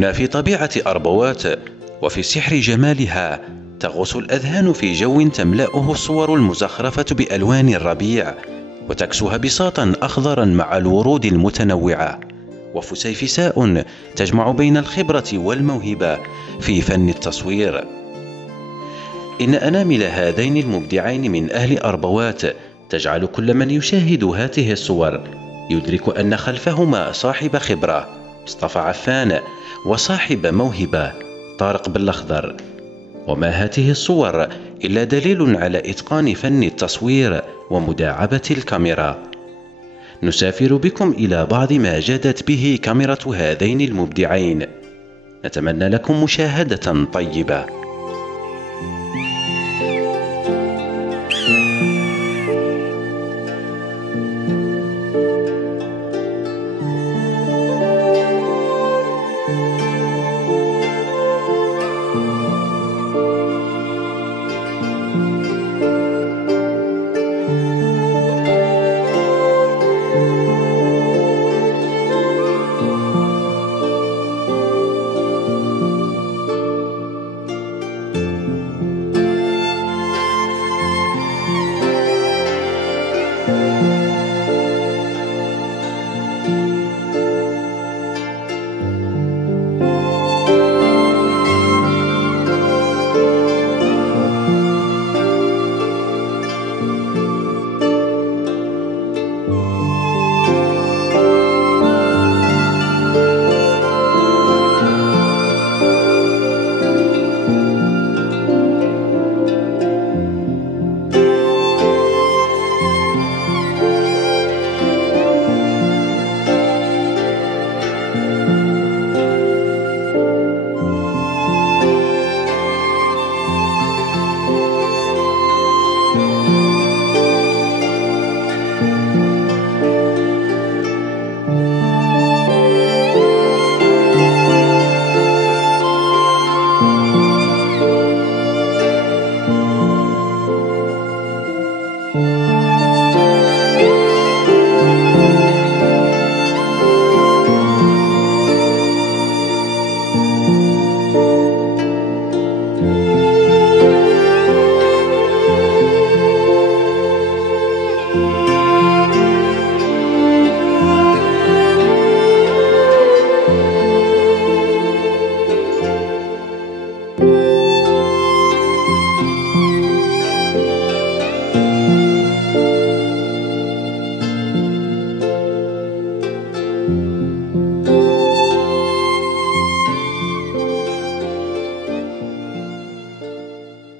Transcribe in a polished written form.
هنا في طبيعة أربوات وفي سحر جمالها تغوص الأذهان في جو تملأه الصور المزخرفة بألوان الربيع، وتكسوها بساطا أخضرا مع الورود المتنوعة، وفسيفساء تجمع بين الخبرة والموهبة في فن التصوير. إن أنامل هذين المبدعين من أهل أربوات تجعل كل من يشاهد هذه الصور يدرك أن خلفهما صاحب خبرة مصطفى عفان، وصاحب موهبة طارق بالأخضر. وما هذه الصور إلا دليل على إتقان فن التصوير ومداعبة الكاميرا. نسافر بكم إلى بعض ما جادت به كاميرا هذين المبدعين. نتمنى لكم مشاهدة طيبة.